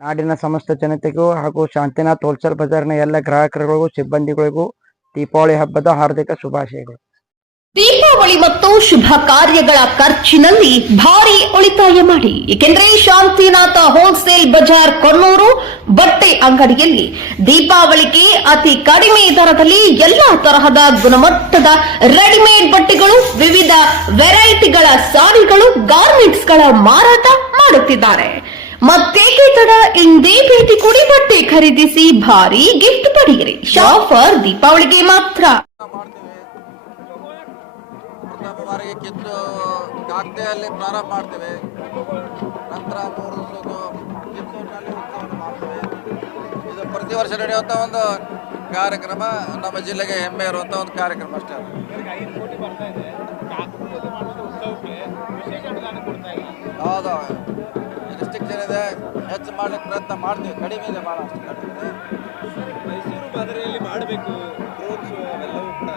ನಾಡಿನ ಸಮಸ್ತ ಜನತೆಗೂ ಹಾಗೂ ಶಾಂತಿನಾಥ್ ಹೋಲ್ಸೇಲ್ ಬಜಾರ್ನ ಎಲ್ಲ ಗ್ರಾಹಕರಿಗೂ, ಸಿಬ್ಬಂದಿಗಳಿಗೂ ದೀಪಾವಳಿ ಹಬ್ಬದ ಹಾರ್ದಿಕ ಶುಭಾಶಯಗಳು. ದೀಪಾವಳಿ ಮತ್ತು ಶುಭ ಕಾರ್ಯಗಳ ಖರ್ಚಿನಲ್ಲಿ ಭಾರಿ ಉಳಿತಾಯ ಮಾಡಿ. ಏಕೆಂದರೆ ಶಾಂತಿನಾಥ ಹೋಲ್ಸೇಲ್ ಬಜಾರ್ ಕೊನ್ನೂರು ಬಟ್ಟೆ ಅಂಗಡಿಯಲ್ಲಿ ದೀಪಾವಳಿಗೆ ಅತಿ ಕಡಿಮೆ ದರದಲ್ಲಿ ಎಲ್ಲಾ ತರಹದ ಗುಣಮಟ್ಟದ ರೆಡಿಮೇಡ್ ಬಟ್ಟೆಗಳು, ವಿವಿಧ ವೆರೈಟಿಗಳ ಸಾರಿಗಳು, ಗಾರ್ಮೆಂಟ್ಸ್ಗಳ ಮಾರಾಟ ಮಾಡುತ್ತಿದ್ದಾರೆ. ಮತ್ತೇಕೆ ತಡ ಇಂದೇ ಭೇಟಿ ಕೊಡಿ ಬಟ್ಟೆ ಖರೀದಿಸಿ ಭಾರಿ ಗಿಫ್ಟ್ ಪಡೆಯಿರಿ. ಶಾಫರ್ ದೀಪಾವಳಿಗೆ ಮಾತ್ರ. ಬಾರಿಗೆ ಕಿತ್ತು ಕಾಗ್ದೆಯಲ್ಲಿ ಪ್ರಾರಂಭ ಮಾಡ್ತೇವೆ. ನಂತರ ಮೂರು ದಿವಸದ್ದು ಕಿತ್ತೂರಿನಲ್ಲಿ ಉತ್ಸವವನ್ನು ಮಾಡ್ತೇವೆ. ಇದು ಪ್ರತಿ ವರ್ಷ ನಡೆಯುವಂಥ ಒಂದು ಕಾರ್ಯಕ್ರಮ. ನಮ್ಮ ಜಿಲ್ಲೆಗೆ ಹೆಮ್ಮೆ ಇರುವಂಥ ಒಂದು ಕಾರ್ಯಕ್ರಮ ಅಷ್ಟೇ. ಹೌದು. ಹೆಚ್ಚು ಮಾಡ್ಲಿಕ್ಕೆ ಪ್ರಯತ್ನ ಮಾಡ್ತೀವಿ. ಕಡಿಮೆ ಇದೆ ಭಾಳ ಅಷ್ಟು ಕಡಿಮೆ ಇದೆ. ಮೈಸೂರು ಮಾದರಿಯಲ್ಲಿ ಮಾಡಬೇಕು. ಡ್ರೋನ್ ಶೋ ಅವೆಲ್ಲವೂ ಕೂಡ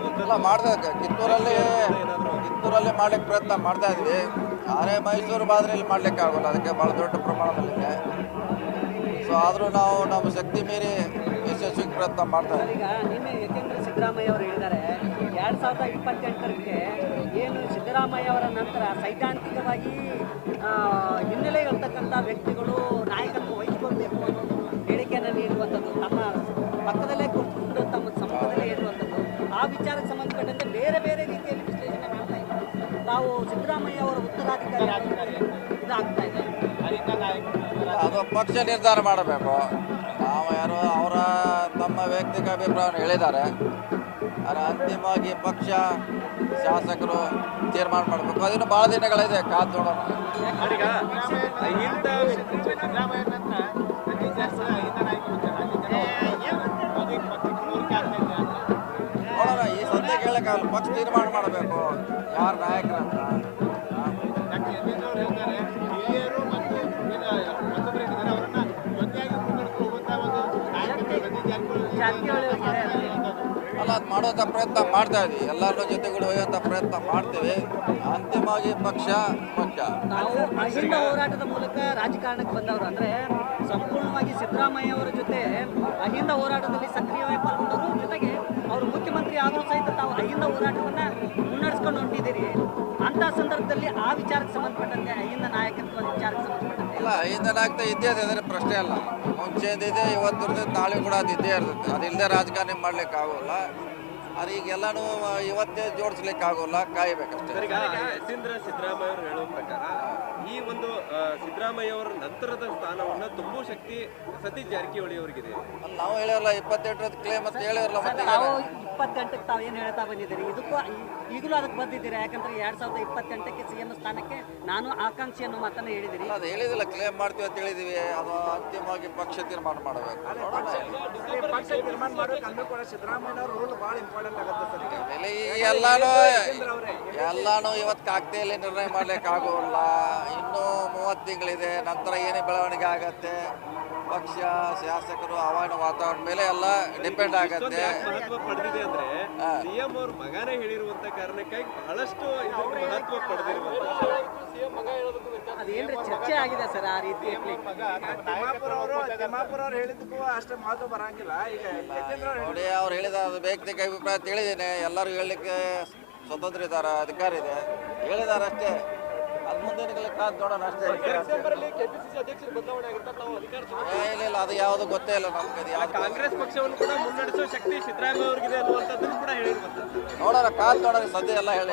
ಮೊದಲು ಎಲ್ಲ ಮಾಡ್ತಾ ಕಿತ್ತೂರಲ್ಲಿ ಕಿತ್ತೂರಲ್ಲಿ ಮಾಡ್ಲಿಕ್ಕೆ ಪ್ರಯತ್ನ ಮಾಡ್ತಾ ಇದ್ವಿ ಆದರೆ ಮೈಸೂರು ಮಾದರಿಯಲ್ಲಿ ಮಾಡ್ಲಿಕ್ಕೆ ಆಗೋಲ್ಲ. ಅದಕ್ಕೆ ಭಾಳ ದೊಡ್ಡ ಪ್ರಮಾಣದಲ್ಲಿದೆ ಸೊ ಆದರೂ ನಾವು ನಮ್ಮ ಶಕ್ತಿ ಮೀರಿ ಯಶಸ್ವಿಗೆ ಪ್ರಯತ್ನ ಮಾಡ್ತಾ ಇದ್ದೀವಿ. ಈಗ ನಿನ್ನೆ ಯತೀಂದ್ರ ಸಿದ್ದರಾಮಯ್ಯ ಅವರು ಹೇಳಿದ್ದಾರೆ ಎರಡು ಸಾವಿರದ ಇಪ್ಪತ್ತೆಂಟರಕ್ಕೆ ಏನು ಸಿದ್ದರಾಮಯ್ಯ ಅವರ ನಂತರ ಸೈದ್ಧಾಂತಿಕವಾಗಿ ಪಕ್ಕದಲ್ಲೇ ತಮ್ಮ ಸಮ್ಮುಖದಲ್ಲೇ ಇರುವಂಥದ್ದು. ಆ ವಿಚಾರಕ್ಕೆ ಸಂಬಂಧಪಟ್ಟಂತೆ ಬೇರೆ ಬೇರೆ ರೀತಿಯಲ್ಲಿ ವಿಶ್ಲೇಷಣೆ ಮಾಡ್ತಾ ಇದ್ದಾರೆ. ತಾವು ಸಿದ್ದರಾಮಯ್ಯ ಅವರ ಉತ್ತರಾಧಿಕಾರಿ ಆಗೋದ್ರಲ್ಲಿ ಇದಾಗ್ತಾ ಇದೆ. ಅದು ಪಕ್ಷ ನಿರ್ಧಾರ ಮಾಡಬೇಕು. ನಾವು ಯಾರು ಅವರ ತಮ್ಮ ವೈಯಕ್ತಿಕ ಅಭಿಪ್ರಾಯವನ್ನು ಹೇಳಿದ್ದಾರೆ. ಆದರೆ ಅಂತಿಮವಾಗಿ ಪಕ್ಷ ಶಾಸಕರು ತೀರ್ಮಾನ ಮಾಡಬೇಕು. ಅದನ್ನು ಭಾಳ ದಿನಗಳಿದೆ ಕಾದು ನೋಡೋಣ. ಹೇಳಕ್ಕಾಗಲ್ಲ ಪಕ್ಷ ತೀರ್ಮಾನ ಮಾಡಬೇಕು. ಯಾರು ನಾಯಕರಂತ ಅಲ್ಲ. ಅದು ಮಾಡುವಂಥ ಪ್ರಯತ್ನ ಮಾಡ್ತಾ ಇದ್ದೀವಿ ಎಲ್ಲರ ಜೊತೆಗಳು ಒಯ್ಯುವಂಥ ಪ್ರಯತ್ನ ಮಾಡ್ತೇವೆ. ಅಂತಿಮವಾಗಿ ಪಕ್ಷ ಮುಖ್ಯ. ನಾವು ಅಹಿಂದ ಹೋರಾಟದ ಮೂಲಕ ರಾಜಕಾರಣಕ್ಕೆ ಬಂದವರು ಅಂದ್ರೆ ಸಂಪೂರ್ಣವಾಗಿ ಸಿದ್ದರಾಮಯ್ಯ ಅವರ ಜೊತೆ ಅಹಿಂದ ಹೋರಾಟದಲ್ಲಿ ಸಕ್ರಿಯವಾಗಿ ಪಾಲ್ಗೊಂಡವರು. ಜೊತೆಗೆ ಅವರು ಮುಖ್ಯಮಂತ್ರಿ ಆದರೂ ಸಹಿತ ತಾವು ಹೋರಾಟವನ್ನ ಮುನ್ನಡೆಸ್ಕೊಂಡು ಹೊಂಟಿದ್ದೀರಿ ಅಂತ ಸಂದರ್ಭದಲ್ಲಿ ಆ ವಿಚಾರಕ್ಕೆ ಸಂಬಂಧಪಟ್ಟಂತೆ ಅಹಿಂದ ನಾಯಕತ್ವ ವಿಚಾರಕ್ಕೆ ಸಂಬಂಧಪಟ್ಟಂತೆ? ಅಲ್ಲ ನಾಯಕತ್ವ ಇದ್ದೇ ಅದೇ ಅದರ ಪ್ರಶ್ನೆ ಅಲ್ಲ. ಇದೆ ಇವತ್ತು ನಾಳೆ ಕೂಡ ಅದು ಇದ್ದೇ ಇರ್ತದೆ. ಅದು ಇಲ್ಲದೆ ರಾಜಕಾರಣ ಮಾಡ್ಲಿಕ್ಕೆ ಆಗೋಲ್ಲ. ಅದು ಈಗೆಲ್ಲಾನು ಇವತ್ತೇ ಜೋಡಿಸ್ಲಿಕ್ಕೆ ಆಗೋಲ್ಲ ಕಾಯಬೇಕಷ್ಟೇ. ಸಿದ್ದರಾಮಯ್ಯ ಅವರು ಹೇಳುವ ಪ್ರಕಾರ ಈ ಒಂದು ಸಿದ್ದರಾಮಯ್ಯ ಅವರ ನಂತರದ ಸ್ಥಾನವನ್ನ ತುಂಬೋ ಶಕ್ತಿ ಸತೀಶ್ ಜಾರಕಿಹೊಳಿ ಅವರಿಗಿದೆ ನಾವು ಹೇಳಿರಲ್ಲ ಇಪ್ಪತ್ತೆಂಟರದ ಕ್ಲೇಮ್ ಅಂತ ಹೇಳಿರಲ್ಲ ಮತ್ತೆ ನಾವು ಇಪ್ಪತ್ತೆಂಟಕ್ಕೆ ತಾವು ಏನು ಹೇಳ್ತಾ ಬಂದಿದ್ದೀರಿ ಇದಕ್ಕೂ ಈಗಲೂ ಅದಕ್ಕೆ ಬಂದಿದ್ದೀರಾ ಯಾಕಂದ್ರೆ ಎರಡ್ ಸಾವಿರದ ಇಪ್ಪತ್ತೆಂಟಕ್ಕೆ ಸಿ ಎಂ ಸ್ಥಾನಕ್ಕೆ ನಾನು ಆಕಾಂಕ್ಷಿ ಅನ್ನೋ ಮಾತನ್ನ ಹೇಳಿದಿರಿ ಅದು ಹೇಳಿದಿಲ್ಲ ಕ್ಲೇಮ್ ಮಾಡ್ತೀವಿ ಅಂತ ಹೇಳಿದೀವಿ ಅದು ಅಂತಿಮವಾಗಿ ಪಕ್ಷ ತೀರ್ಮಾನ ಮಾಡಬೇಕು ನೋಡೋಣ ಆಮೇಲೆ ಸರ್ ಎಲ್ಲಾನು ಎಲ್ಲಾನು ಇವತ್ತು ಕಾಗ್ದೆಯಲ್ಲಿ ನಿರ್ಣಯ ಮಾಡ್ಲಿಕ್ಕೆ ಆಗೋಲ್ಲ ಇನ್ನೂ ಮೂವತ್ತು ತಿಂಗಳಿದೆ. ನಂತರ ಏನೇ ಬೆಳವಣಿಗೆ ಆಗತ್ತೆ ಪಕ್ಷ ಶಾಸಕರು ಹವಾಮಾನ ವಾತಾವರಣ ಮೇಲೆ ಎಲ್ಲ ಡಿಪೆಂಡ್ ಆಗತ್ತೆ. ಮಹತ್ವ ಪಡೆದಿದೆ ಅಂದ್ರೆ. ಸಿಎಂ ಅವ್ರ ಮಗನೇ ಹೇಳಿರುವಂತ ಕಾರಣಕ್ಕಾಗಿ ಬಹಳಷ್ಟು ಮಹತ್ವ ಪಡೆದಿರುವಂತ ಚರ್ಚೆ ಆಗಿದೆ ಸರ್ ಆ ಈಗ ನೋಡಿ ಅವ್ರು ಹೇಳಿದ ಅದು ವೈಯಕ್ತಿಕ ಅಭಿಪ್ರಾಯ ತಿಳಿದೇನೆ ಎಲ್ಲರೂ ಹೇಳಲಿಕ್ಕೆ ಸ್ವತಂತ್ರ ಇದ್ದಾರೆ ಅಧಿಕಾರ ಇದೆ. ಹೇಳಿದಾರಷ್ಟೇ ಅಷ್ಟೇ. ಇಲ್ಲ ಇಲ್ಲ ಅದು ಯಾವುದು ಗೊತ್ತೇ ಇಲ್ಲ ನಮ್ಗೆ ಕಾಂಗ್ರೆಸ್ ಪಕ್ಷವನ್ನು ಕೂಡ ಮುನ್ನಡೆಸುವ ಶಕ್ತಿ ಸಿದ್ದರಾಮಯ್ಯ ಅವರಿಗಿದೆ ಅನ್ನುವಂಥದ್ದನ್ನು ಕೂಡ ಹೇಳಿ ನೋಡೋಣ, ಕಾಲ್ ನೋಡೋಣ, ಸದ್ಯ ಎಲ್ಲ ಹೇಳಿ